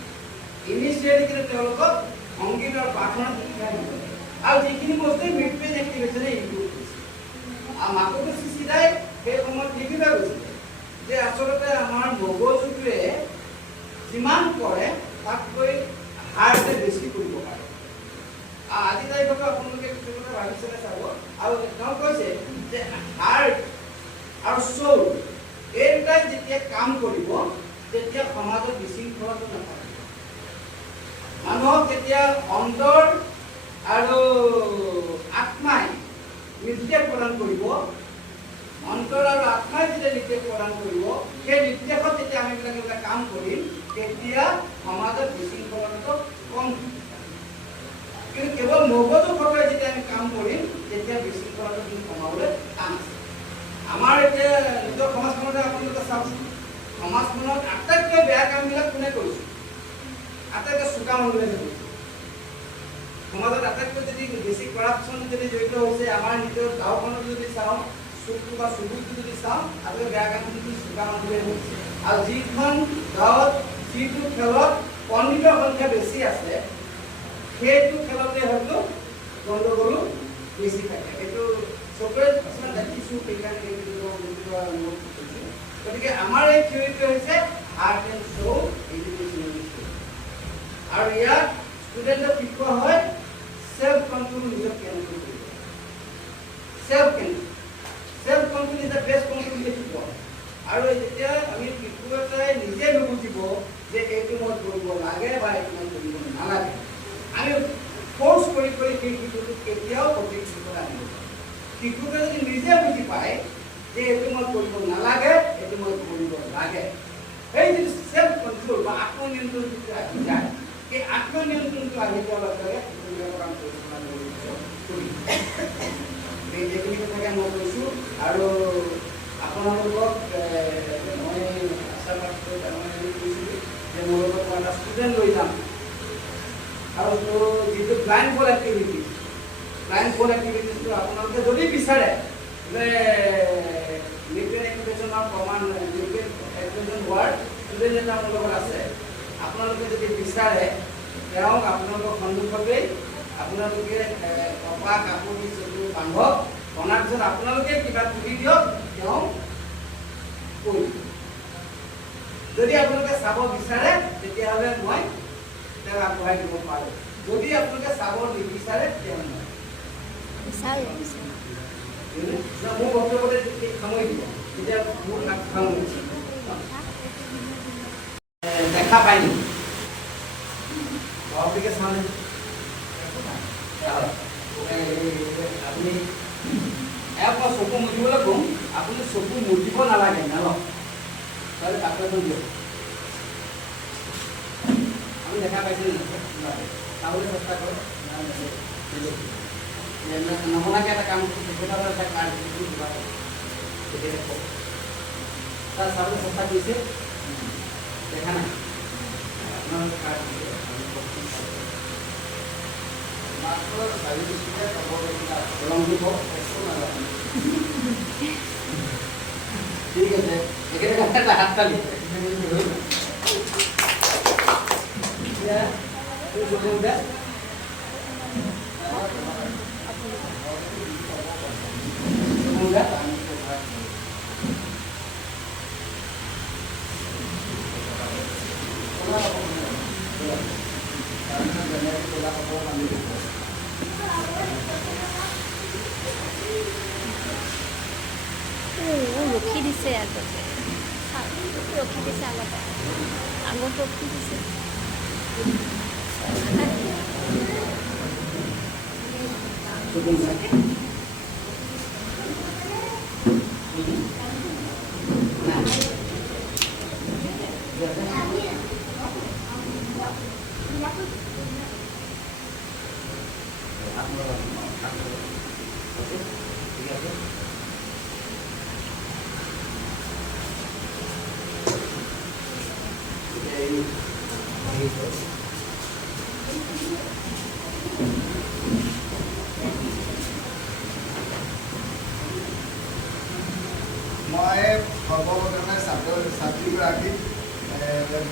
ইনিচিয়েলি কিন্তু তেওঁলোকক সংগীত আৰু প্ৰাৰ্থনা শিক্ষা দিব লাগে। আৰু যিখিনি বস্তুৱে মিড ব্ৰেইন এক্টিভেশ্যনে ইম্প্ৰুভ কৰিছে। আৰু মাকতো চিচিদাই সেই সময়ত লিখি থৈ গৈছিলে যে আচলতে আমাৰ মগজুটোৱে যিমান কৰে তাতকৈ হাৰ্টে বেছি কৰিব পাৰে। আজি তাৰিখতো আপোনালোকে কিছু কথা ভাবিছেনে চাব। আৰু তেওঁ কৈছে যে হাৰ্ট আৰু চৌল এই দুটাই যেতিয়া কাম কৰিব তেতিয়া সমাজত বিশৃংখলতা নাথাকিব। মানুহক যেতিয়া অন্তৰ আৰু আত্মাই নিৰ্দেশ প্ৰদান কৰিব, অন্তৰ আৰু আত্মাই যেতিয়া নিৰ্দেশ প্ৰদান কৰিব, সেই নিৰ্দেশত যেতিয়া আমি এইবিলাক কাম কৰিম তেতিয়া সমাজত বিশৃংখলতাটো কম হ'ব। কিন্তু কেৱল মগজু খটুৱাই যেতিয়া আমি কাম কৰিম তেতিয়া বিশৃংখলতাটো কিন্তু কমাবলৈ টান আছে। আমাৰ এতিয়া নিজৰ সমাজখনতে আপোনালোকে চাওকচোন, সমাজখনত আটাইতকৈ বেয়া কামবিলাক কোনে কৰিছে? আটাইতকৈ চোকা মানুহে কৰিছে। সমাজত আটাইতকৈ যদি বেছি কৰাপশ্যন যদি জড়িত হৈছে, আমাৰ নিজৰ গাঁওখনত যদি চাওঁ, চুকটো বা চুবুৰটো যদি চাওঁ, আটাইতকৈ বেয়া কাম কিন্তু চোকা মানুহে কৰিছে। আৰু যিখন গাঁৱত যিটো খেলত পণ্ডিতৰ সংখ্যা বেছি আছে সেইটো খেলতে হয়তো গণ্ডগোলো বেছি থাকে। সেইটো চবৰে কিছুমান দেখিছোঁ, সেইকাৰণে গতিকে আমাৰ এই থিয়ৰিটো হৈছে art and show' educational theory. আৰু ইয়াত ষ্টুডেণ্টক শিকোৱা হয় সেলফ কন্ট্ৰোল, নিজক কেনেকৈ কৰিব। Self control is the best control বুলি শিকোৱা হয়। আৰু যেতিয়া আমি শিশু এটাই নিজে নুবুজিব যে এইটো মই কৰিব লাগে বা এইটো মই কৰিব নালাগে, আমি ফ'ৰ্চ কৰি কৰি সেই শিশুটোক কেতিয়াও সঠিক দিশত আনিব নোৱাৰোঁ। শিশুটোৱে যদি নিজে বুজি পায় যে এইটো মই কৰিব নালাগে, এইটো মই কৰিব লাগে, সেই যিটো সেলফ কন্ট্ৰোল বা আত্মনিয়ন্ত্ৰণ যিটো আহি যায়, সেই আত্মনিয়ন্ত্ৰণটো আহি যোৱাৰ লগে লগে শিশুবিলাকৰ কাম পৰিচালনা কৰি এইখিনি কথাকে মই কৈছোঁ। আৰু আপোনালোকক মই আশা কৈছিলোঁ যে মোৰ লগত মই এটা ষ্টুডেণ্ট লৈ যাম। আৰু যিটো ব্লাইণ্ড বল এক্টিভিটিছটো আপোনালোকে যদি বিচাৰে যে নিউক্লিয়াৰ এক্টিভেশ্যনৰ প্ৰমাণ, নিউক্লিয়াৰ এক্টিভেশ্যন হোৱাৰ ষ্টুডেণ্ট এটা মোৰ লগত আছে, আপোনালোকে যদি বিচাৰে তেওঁক আপোনালোকৰ সন্মুখতেই আপোনালোকে কপা কাপোৰ দি চকু বান্ধক, বনাৰ পিছত আপোনালোকে কিবা তুলি দিয়ক, তেওঁ কৰি দিব। যদি আপোনালোকে চাব বিচাৰে তেতিয়াহ'লে মই তেওঁক আগবঢ়াই দিব পাৰোঁ। যদি আপোনালোকে চাব নিবিচাৰে তেতিয়াহ'লে মই মোৰ বক্তব্যতে সামৰি দিব। তেতিয়া মোৰ দেখা পাই নি বাবুকে চালে আপুনি এপ চকু মুদিবলৈ কম, আপুনি চকু মুদিব নালাগে নলক, তাহলে কাপড় দিয়ক। আমি দেখা পাইছে চাবলৈ চেষ্টা কৰক, নহলাকে এটা কাম এটা তাৰ সামনে চেষ্টা কৰিছে দেখা নাই আপোনাৰ ঠিক আছে এখানে একটা হাততালি ৰখি দিছে আগতে ৰখি দিছে আগতে আগত ৰখি দিছে মই সৰ্বপ্ৰথমে ছাত্ৰীগৰাকীক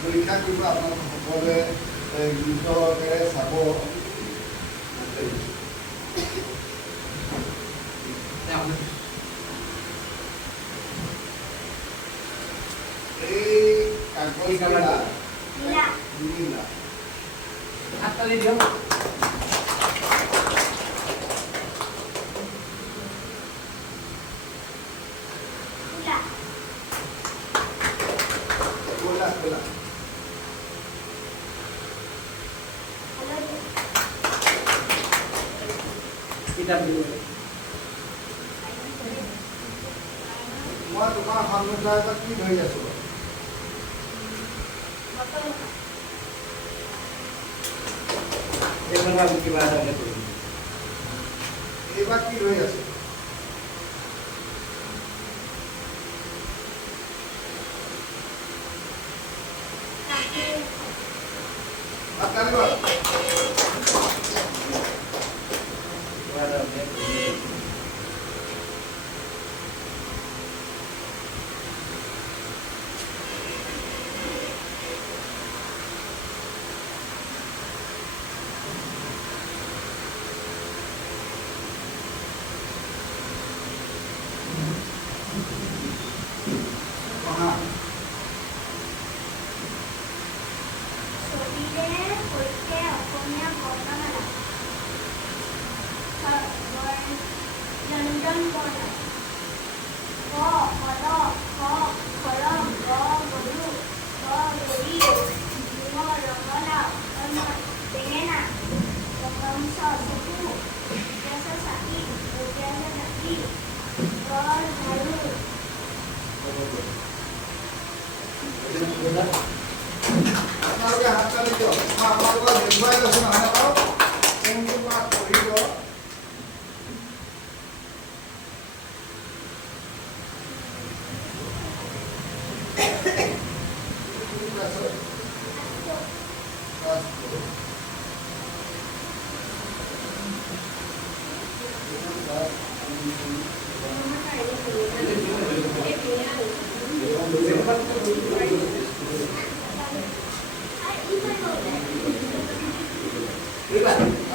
পৰীক্ষা কৰিব আপোনালোক সকলোৱে গুৰুত্বৰে চাব এই কাগজকেইটা নীলা হাততালি দিয়ক ক'লা ক'লা কিতাপ দিব মই তোমাৰ সন্মুখত কি ধৰি আছোঁ এইখন আমি কিবা এটা কৰিম এইবাৰ কি ধৰি আছোঁ কিবা এটা কৰিম পঢ়া London border. Go, follow, go, column, go, guru, go, guri, go, rokola, banana, rokamsa, suku, jasa sakit, jasa sakit, go, haru. আপোনালোকে হাততালি দিয়ক মই আপোনালোকক দেখুৱাই লৈছোঁ নহয় বাৰু কোনটো মাক পঢ়িব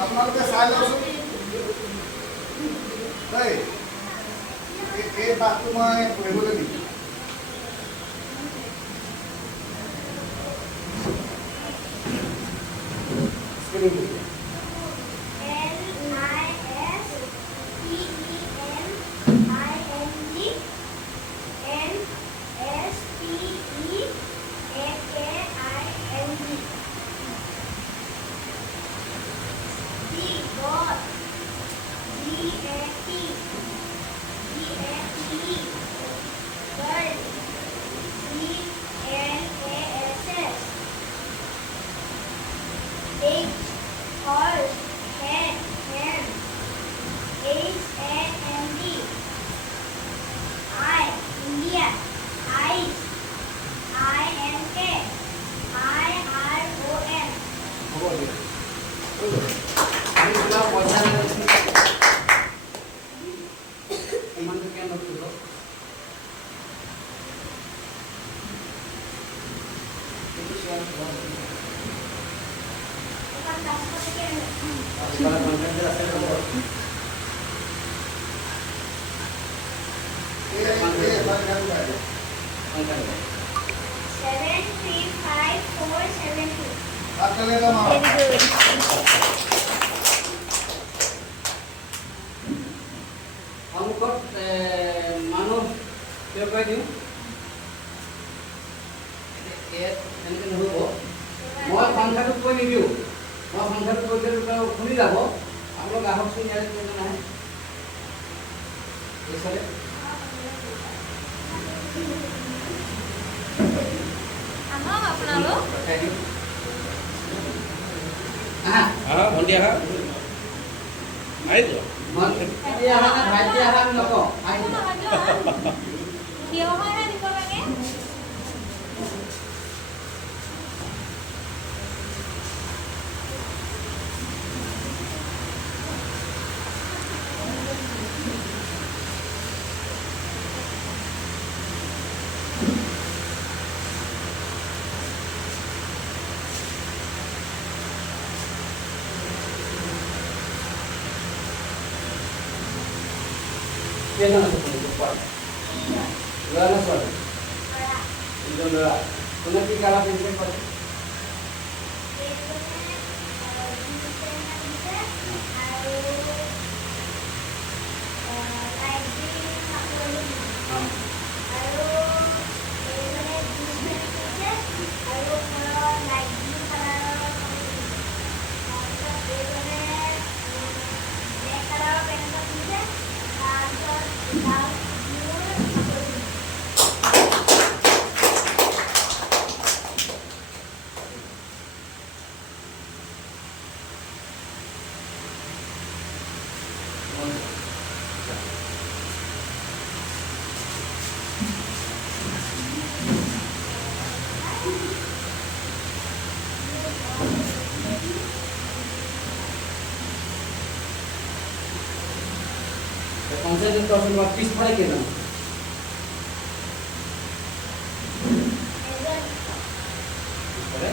আপোনালোকে চাই লওকচোন দেই এই বাটটো মই পঢ়িবলৈ দিম এখন 500 থেকে আপোনাৰ কণ্টেক্ট আছে নম্বৰ ये बात कर रहा है 735472 आप चलेगा मां Very good. সন্মুখত মানুহ কিয় কৈ দিওঁ এনেকৈ নহ'ব মই সংখ্যাটো কৈ নিদিওঁ মই সংখ্যাটো কৈ দিলে শুনি যাব আপোনালোক আহকচোন ইয়ালৈ কোনো নাই এইফালে আহক আপোনালোক পঠাই দিওঁ আহা ভণ্টি আহা আহিব ভণ্টি আহা নে ভাইটি আহা আমি নকওঁ আহি থিয় হৈহে দিব লাগে কেইজন আছে তুমি কোৱা ল'ৰা নে ছোৱালী দুজন ল'ৰা কোনে কি কালাৰ পেঞ্চিল কৰে পঞ্চায়ত person পিছফালে কেইজন পিছফালে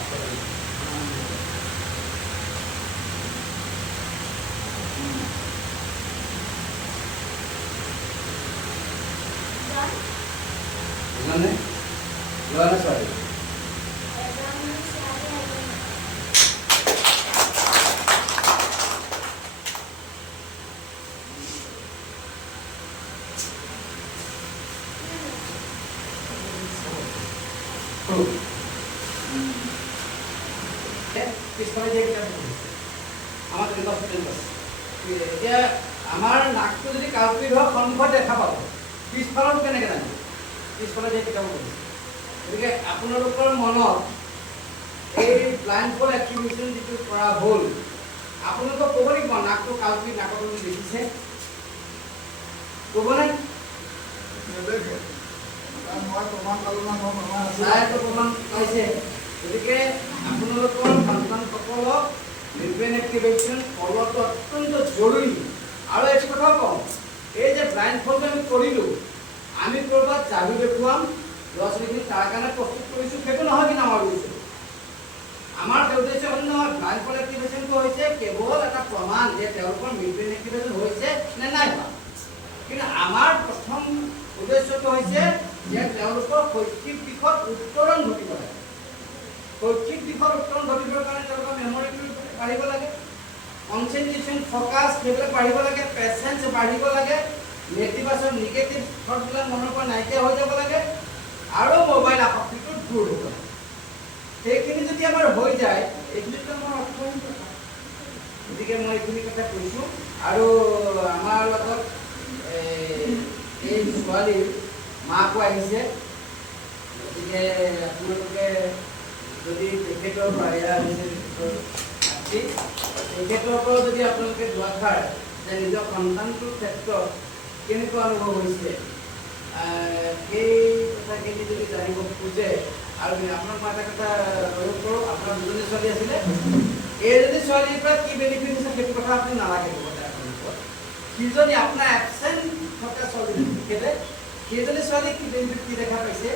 আৰু মানে ল'ৰা নে ছোৱালী পিছফালে যে কিতাপ আমাৰ তেনেকুৱা ষ্টুডেণ্ট আছে এতিয়া আমাৰ নাকটো যদি কালপিত হয় সন্মুখত দেখা পাব পিছফালতো কেনেকৈ জানিব পিছফালে যে কিতাপ পঢ়িছে গতিকে আপোনালোকৰ মনত এই ব্লাইণ্ড ফল এক্টিভিশ্যন যিটো কৰা হ'ল আপোনালোকক ক'ব লাগিব নাকটো কালপিত নাকটো দেখিছে ক'বনে देखे मैं प्रमाण करूंगा मैं प्रमाण চাইটো প্ৰমাণ পাইছে গতিকে আপোনালোকৰ সন্তানসকলক ব্ৰেইন এক্টিভেশ্যন ফলটো অত্যন্ত জৰুৰী আৰু এইটো কথা কওঁ এই যে ব্লাইণ্ড ফলটো আমি কৰিলোঁ আমি ক'ৰবাত যাদু দেখুৱাম ল'ৰা ছোৱালীখিনি তাৰ কাৰণে প্ৰস্তুত কৰিছোঁ সেইটো নহয় কিন্তু আমাৰ উদ্দেশ্য আমাৰ উদ্দেশ্য হ'ল নহয় ব্লাইণ্ড ফল এক্টিভেশ্যনটো হৈছে কেৱল এটা প্ৰমাণ যে তেওঁলোকৰ ব্ৰেইন এক্টিভেশ্যন হৈছে নে নাই হোৱা কিন্তু আমাৰ প্ৰথম উদ্দেশ্যটো হৈছে যে তেওঁলোকৰ শৈক্ষিক দিশত উত্তৰণ ঘটিব লাগে শৈক্ষিক দিশত উত্তৰণ ঘটিবৰ কাৰণে তেওঁলোকৰ মেমৰিটো বাঢ়িব লাগে কনচেনট্ৰেশ্যন ফ'কাছ সেইবিলাক বাঢ়িব লাগে পেচেঞ্চ বাঢ়িব লাগে নেতিবাচক নিগেটিভ থটবিলাক মনৰ পৰা নাইকিয়া হৈ যাব লাগে আৰু মোবাইল আসক্তিটো দূৰ হ'ব লাগে সেইখিনি যদি আমাৰ হৈ যায় এইখিনিতো আমাৰ অৰ্থহীন কথা গতিকে মই এইখিনি কথা কৈছোঁ আৰু আমাৰ লগত এই ছোৱালীৰ মাকো আহিছে গতিকে আপোনালোকে যদি তেখেতৰ বাহিৰা হৈছে তেখেতৰ পৰা যদি আপোনালোকে দুআষাৰ যে নিজৰ সন্তানটোৰ ক্ষেত্ৰত কেনেকুৱা অনুভৱ হৈছে সেই কথাখিনি যদি জানিব খোজে আৰু আপোনাক মই এটা কথা অনুৰোধ কৰোঁ আপোনাৰ দুজনী ছোৱালী আছিলে এইজনী ছোৱালীৰ পৰা কি বেনিফিট হৈছে সেইটো কথা আপুনি নালাগে সি যদি আপোনাৰ এবচেণ্ট থকা ছোৱালী তেখেতে সেইজনী ছোৱালী কি বেনিফিট কি দেখা পাইছে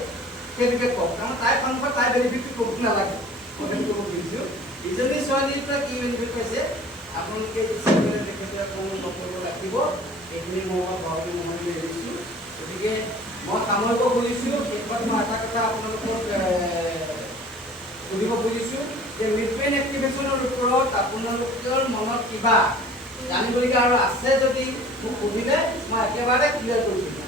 সেইটোকে কওক কাৰণ তাইৰ সন্মুখত তাইৰ বেনিফিটটো ক'ব নালাগে মই সেইটো ক'ব খুজিছোঁ ইজনী ছোৱালীৰ পৰা কি বেনিফিট পাইছে আপোনালোকে তেখেতে অকণমান নকৰিব ৰাখিব এইখিনি মই ঘৰতে মহলি এৰিছোঁ গতিকে মই সামৰিব খুজিছোঁ শেষত মই এটা কথা আপোনালোকক সুধিব খুজিছোঁ যে মিডব্ৰেইন এক্টিভেশ্যনৰ ওপৰত আপোনালোকৰ মনত কিবা জানিবলগীয়া আৰু আছে যদি মোক সুধিলে মই একেবাৰে ক্লিয়াৰ কৰি দিম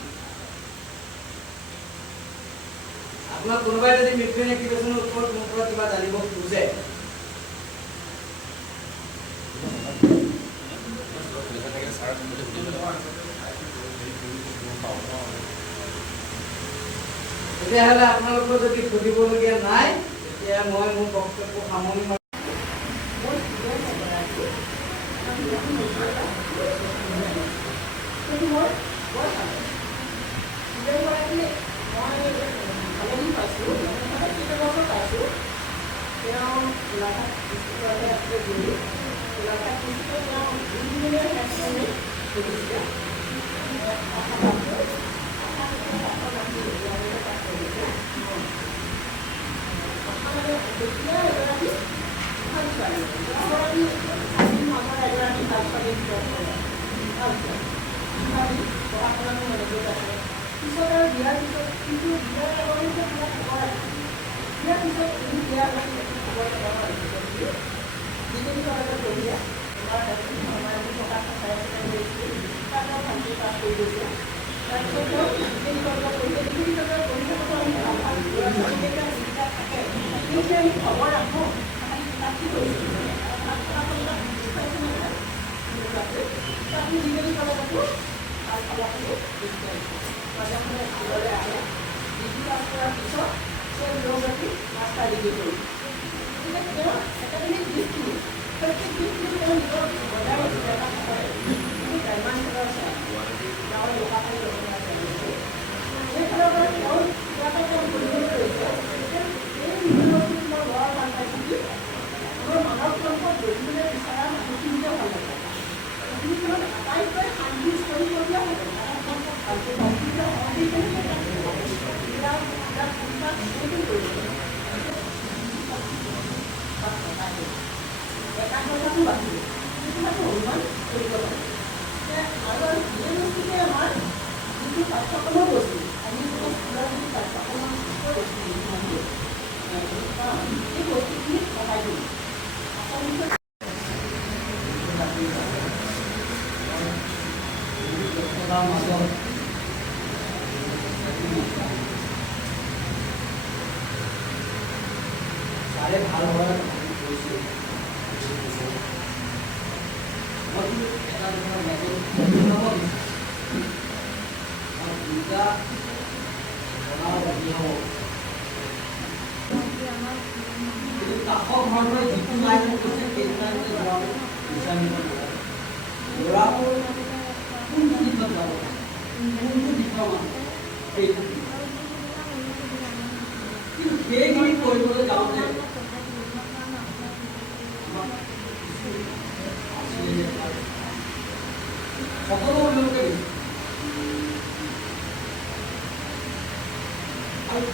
আপোনাক কোনোবাই যদি মিডব্ৰেইন এক্টিভেশ্যনৰ ওপৰত মোৰ পৰা কিবা জানিব খোজে তেতিয়াহ'লে আপোনালোকৰ যদি সুধিবলগীয়া নাই তেতিয়া মই মোৰ বক্তব্য সামৰণি মাৰিম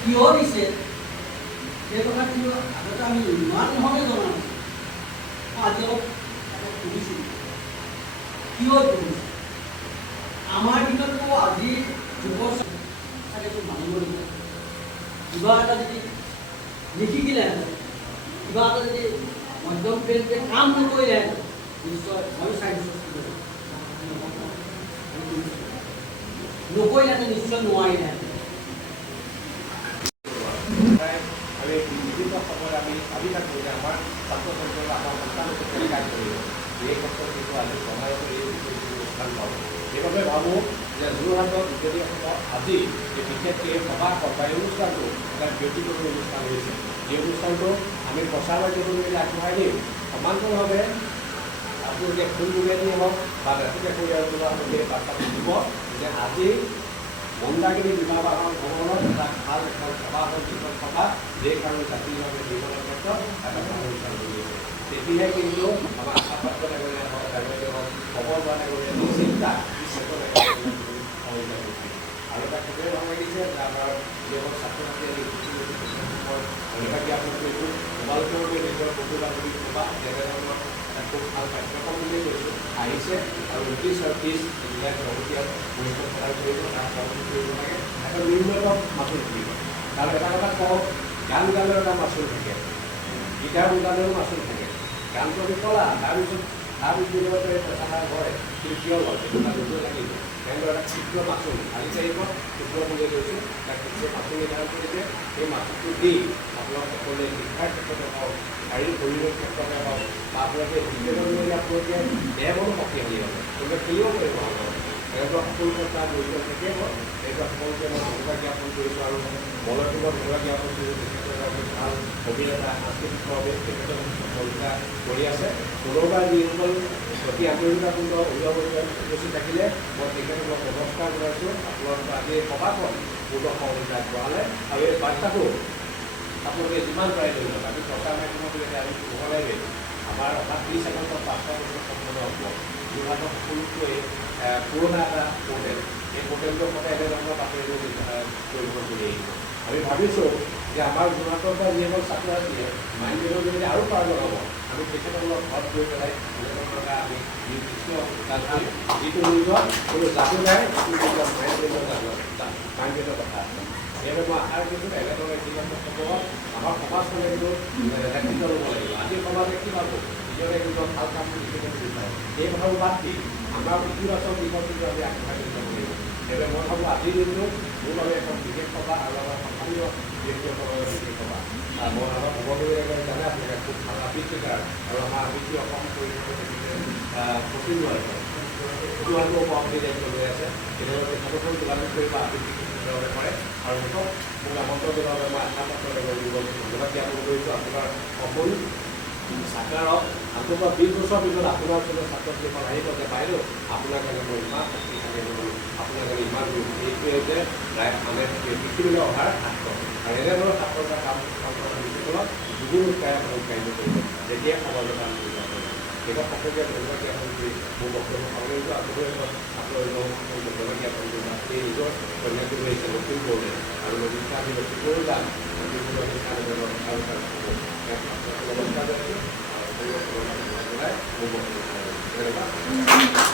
কিয় দিছে সেই কথাটো আগতে আমি ইমান নহয় জনা নাছিলোঁ আজি অলপ সুধিছিলোঁ কিয় কৰিছে আমাৰ ভিতৰতো আজি যুৱ চাগেতো মানিবলগীয়া কিবা এটা যদি নিশিকিলেহেঁতেন কিবা এটা যদি মধ্যম শ্ৰেণীতে কাম নকৰিলেহেঁতেন নিশ্চয় মই চাইছোঁ নকৰিলেহেঁতেন নিশ্চয় নোৱাৰিলেহেঁতেন আমি বিভিন্ন সময়ত আমি ভাবি থাকোঁ যে আমাৰ ছাত্ৰ ছাত্ৰীসকলে আমাৰ সন্তানক শিকাই কৰিব এই ক্ষেত্ৰত কিন্তু আজি সমাজত এই অনুষ্ঠান পাব সেইবাবে ভাবোঁ যে যোৰহাটত যদি আজি বিশেষকৈ সভা এই অনুষ্ঠানটো এটা ব্যক্তিগত অনুষ্ঠান হৈছে এই অনুষ্ঠানটো আমি প্ৰচাৰ মাধ্যমেৰে আগবঢ়াই দিম সমান্তৰালভাৱে আপোনালোকে ফোন যোগেদিয়ে হওক বা ৰাতিপুৱা পৰিয়ালৰ বাৰ্তাটো দিব যে আজি মন্দাকিনী বিবাহ ভৱনত এটা ভাল এখন সভা সভা যে কাৰণে জাতিভাৱে জীৱনৰ ক্ষেত্ৰত এটা ভাল অনুষ্ঠান কৰি আছে তেতিয়াহে কিন্তু আমাৰ আশাপ্ৰাপ্ত নাগৰিক হওক খবৰ পোৱা নাগৰিক চিন্তা আৰু এটা খুবেই ভাল লাগিছে যে আমাৰ যিসকল ছাত্ৰ ছাত্ৰী ধন্যবাদ জ্ঞাপন কৰিছোঁ তোমালোকেও নিজৰ বন্ধু বান্ধৱী ক'বা যেনেধৰণৰ এটা খুব ভাল পাঠ্যক্ৰম বুলি কৈছোঁ আহিছে আৰু 29 আৰু 30 জুলাইত লগতীয়া পৰীক্ষা প্ৰদান কৰিব তাত সহযোগ কৰিব লাগে এটা ন্যূনতম মাচুল থাকিব কাৰণ এটা কথা কওঁ গান গানৰ এটা মাচুল থাকে গীটাৰ বজালেও মাচুল থাকে গানটো আমি ক'লা তাৰপিছত পইচা হয় কিন্তু কিয় লয় সেইটো এটা বুজিব লাগিব তেনেদৰে এটা ক্ষুদ্ৰ মাচুল আজি তাৰিখত ক্ষুদ্ৰ বুলি কৈছোঁ এটা ক্ষুদ্ৰ মাচুল নিৰ্ধাৰণ কৰিছে সেই মাচুলটো দি আপোনালোকে সকলোৱে শিক্ষাৰ ক্ষেত্ৰতে হওক শাৰীৰিক শৰীৰৰ ক্ষেত্ৰতে হওক বা আপোনালোকে বিদ্যালয়লৈ আপোনালোকে দেহৰো শক্তিশালী হ'ব তেওঁলোকে খেলিব পাৰিব এনেকুৱা সকলো কথা জড়িত থাকিব এনেকুৱা সকলোকে মই ধন্যবাদ জ্ঞাপন কৰিছোঁ আৰু মলয়পুৰক ধন্যবাদ জ্ঞাপন কৰিছোঁ তেখেতৰ ভাল অভিনেতা সাংস্কৃতিক সমাৱেশ তেখেতৰ ভূমিকা কৰি আছে কোনোবাই যিসকল অতি আন্তৰিকতাপূৰ্ণ অভিভাৱক উপস্থিত থাকিলে মই তেখেতসকলক নমস্কাৰ জনাইছোঁ আপোনালোকৰ আজি এই সভাখন পূৰ্ণ সহযোগিতা আগবঢ়ালে আৰু এই বাৰ্তাটো আপোনালোকে যিমান পাৰে লৈ লওক আমি চৰকাৰ মাধ্যমত আমি পোহৰাই দিম আমাৰ অহা 30 আগষ্টত 5টা বছৰ সম্পূৰ্ণ হ'ব যোৰহাটৰ সকলোতকৈ পুৰণা এটা পৰ্টেল এই পৰ্টেলটোৰ মতে এনেধৰণৰ বাতৰিবোৰ পৰিৱেশন কৰি আহিব আমি ভাবিছোঁ যে আমাৰ যোৰহাটৰ পৰা যিসকল ছাত্ৰ ছাত্ৰীয়ে মাইণ্ডৰ যদি আৰু পাৰ্গত হ'ব আমি তেখেতসকলক ঘৰত গৈ পেলাই এনেধৰণৰ এটা আমি নিৰ্দিষ্ট যিটো নিজৰ কোনো যাদু নাই যিটো মাইণ্ডৰ কথা আছে সেইবাবে মই আশা কৰিছোঁ এনেধৰণে যিবিলাক হ'ব আমাৰ সমাজখনে কিন্তু নেতৃত্ব ল'ব লাগিব আজি সমাজে কি ভাবোঁ নিজৰে কিন্তু ভাল কাম লিখিবলৈ বিচাৰে সেই কথাবোৰ বাদ দি আমাৰ ইতিবাচক দিশত কিন্তু আমি আগবঢ়াই যাব লাগিব সেইবাবে মই ভাবোঁ আজিৰ দিনটো মোৰ বাবে এখন বিশেষ সভা আৰু আমাৰ সন্মানীয় ব্যক্তিসকলৰ বিশেষ সভা মই আমাৰ উপকূলীয় জানে আপোনালোকে খুব ভাল আবৃত্তিকাৰ আৰু আমাৰ আবৃত্তি অসম পৰিৱেশৰ প্ৰতি যোৱাটো অসম দায়িত্ব লৈ আছে কেতিয়াবা তেখেতসকল যোগাযোগ কৰিব আবৃত্তি কৰে আৰু মোক আমন্ত্ৰণ জনোৱাৰ বাবে মই আশা পাত্ৰ ধন্যবাদ জ্ঞাপন কৰিছোঁ আপোনাৰ সপোন চাকাৰক আকৌ 20 বছৰ পিছত আপোনাৰ ওচৰত ছাত্ৰ ছাত্ৰীসকল আহিব যে বাইদেউ আপোনাৰ কাৰণে মই ইমান শক্তিশালী হ'লোঁ আপোনাৰ কাৰণে ইমান এইটোৱে যে মানে পৃথিৱীলৈ অহাৰ ছাত্ৰ আৰু এনেধৰণৰ ছাত্ৰৰ কাম কৰা ব্যক্তিসকলক দুগুণ উৎসাহে অনুপ্ৰাণিত কৰিব তেতিয়াই সমাজৰ কাম কৰিব পাৰিব সেইবিলাক সকলোকে ধন্যবাদ জ্ঞাপন কৰি মোৰ বক্তব্য সামৰিছোঁ আকৌ আপোনালোকক ধন্যবাদ জ্ঞাপন কৰিছোঁ এই নিজৰ কন্যাটো হৈছে লখিমপুৰলৈ আৰু লখিমপুৰ আমি লখিমপুৰো যাম লখিমপুৰৰ নমস্কাৰ জনাইছোঁ আৰু মোৰ বক্তব্য ধন্যবাদ